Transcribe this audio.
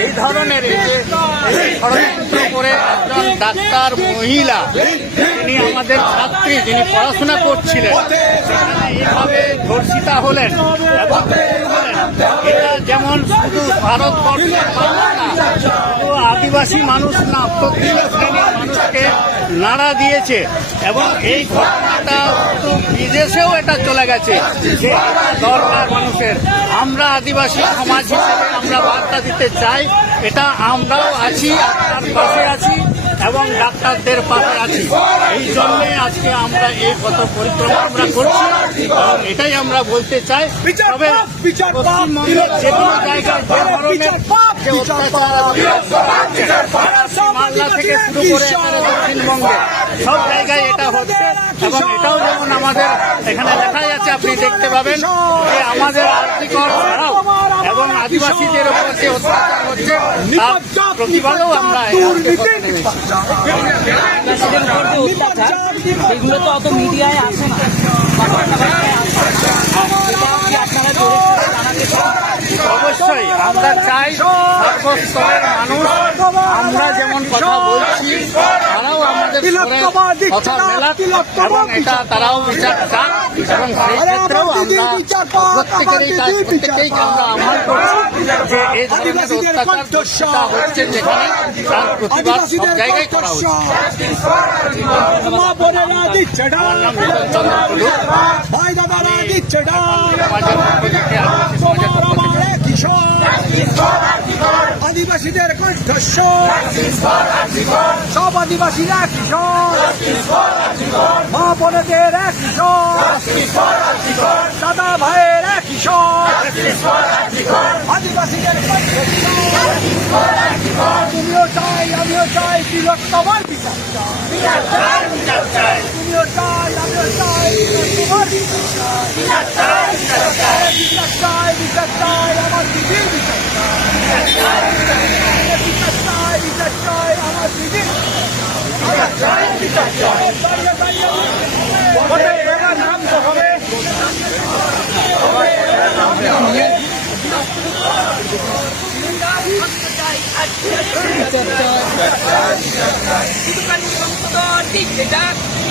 এই ধরনের ষড়যন্ত্র করে একজন ডাক্তার মহিলা, যিনি আমাদের ছাত্রী, যিনি পড়াশোনা করছিলেন, এইভাবে ধর্ষিতা হলেন। এবং এটা যেমন শুধু ভারতবর্ষের মানুষ না, শুধু আদিবাসী মানুষ না, প্রত্যেক শ্রেণীর মানুষকে নাড়া দিয়েছে। এবং এই ঘটনাটা শুধু বিদেশেও এটা চলে গেছে যে এটা দরকার মানুষের। আমরা আদিবাসী সমাজ হিসেবে আমরা বার্তা দিতে চাই, এটা আমরাও আছি, আপনার পাশে আছি এবং ডাক্তারদের পাশে আছি। এই জন্যে আজকে আমরা এই পথ পরিক্রমা আমরা করছি এবং এটাই আমরা বলতে চাই। তবে পশ্চিমবঙ্গের যে কোনো জায়গায় যে ধরনের যে অত্যাচার মালদা থেকে শুরু করে দক্ষিণবঙ্গে সব জায়গায় এটা হচ্ছে। এবং এটাও যেমন আমাদের এখানে লেখাই আছে, আপনি দেখতে পাবেন যে আমাদের আর্থিকর ছাড়াও এবং আদিবাসীদের উপর যে অত্যাচার হচ্ছে তার প্রতিবাদেও আমরা এগুলো তো অত মিডিয়ায় আসে না। অবশ্যই আমরা চাই সর্বস্তরের মানুষ আমরা যেমন কথা বলছি তারাও আমাদের কথা মেলাক এবং এটা তারাও বিচার চান। এবং সেই ক্ষেত্রেও আমরা প্রত্যেকেই আমরা আহ্বান করছি যে এই ধরনের অত্যাচার হচ্ছে যেখানে তার প্রতিবাদ সব জায়গায় করা উচিত। আমার নাম মিলন চন্দ্র কুণ্ডু, সমাজের পক্ষ থেকে সমাজের পক্ষ থেকে আদিবাসীদের কণ্ঠস্বর, সব আদিবাসীরা কিশোর, মা বোনেদের কিশোর, দাদা ভাইয়ের কিশোর, আদিবাসীদের কণ্ঠস্বর। তুমিও চাই, আমিও চাই, তিলোত্তমার বিচার চাই। তুমিও চাই, আমিও চাই, তিলোত্তমার বিচার চাই। বিচার চাই, বিচার চাই, আমার দিদির বিচার চাই। বিচার চাই, বিচার চাই, আমার দিদির বিচার চাই। নাম তো হবে বিচার চাই।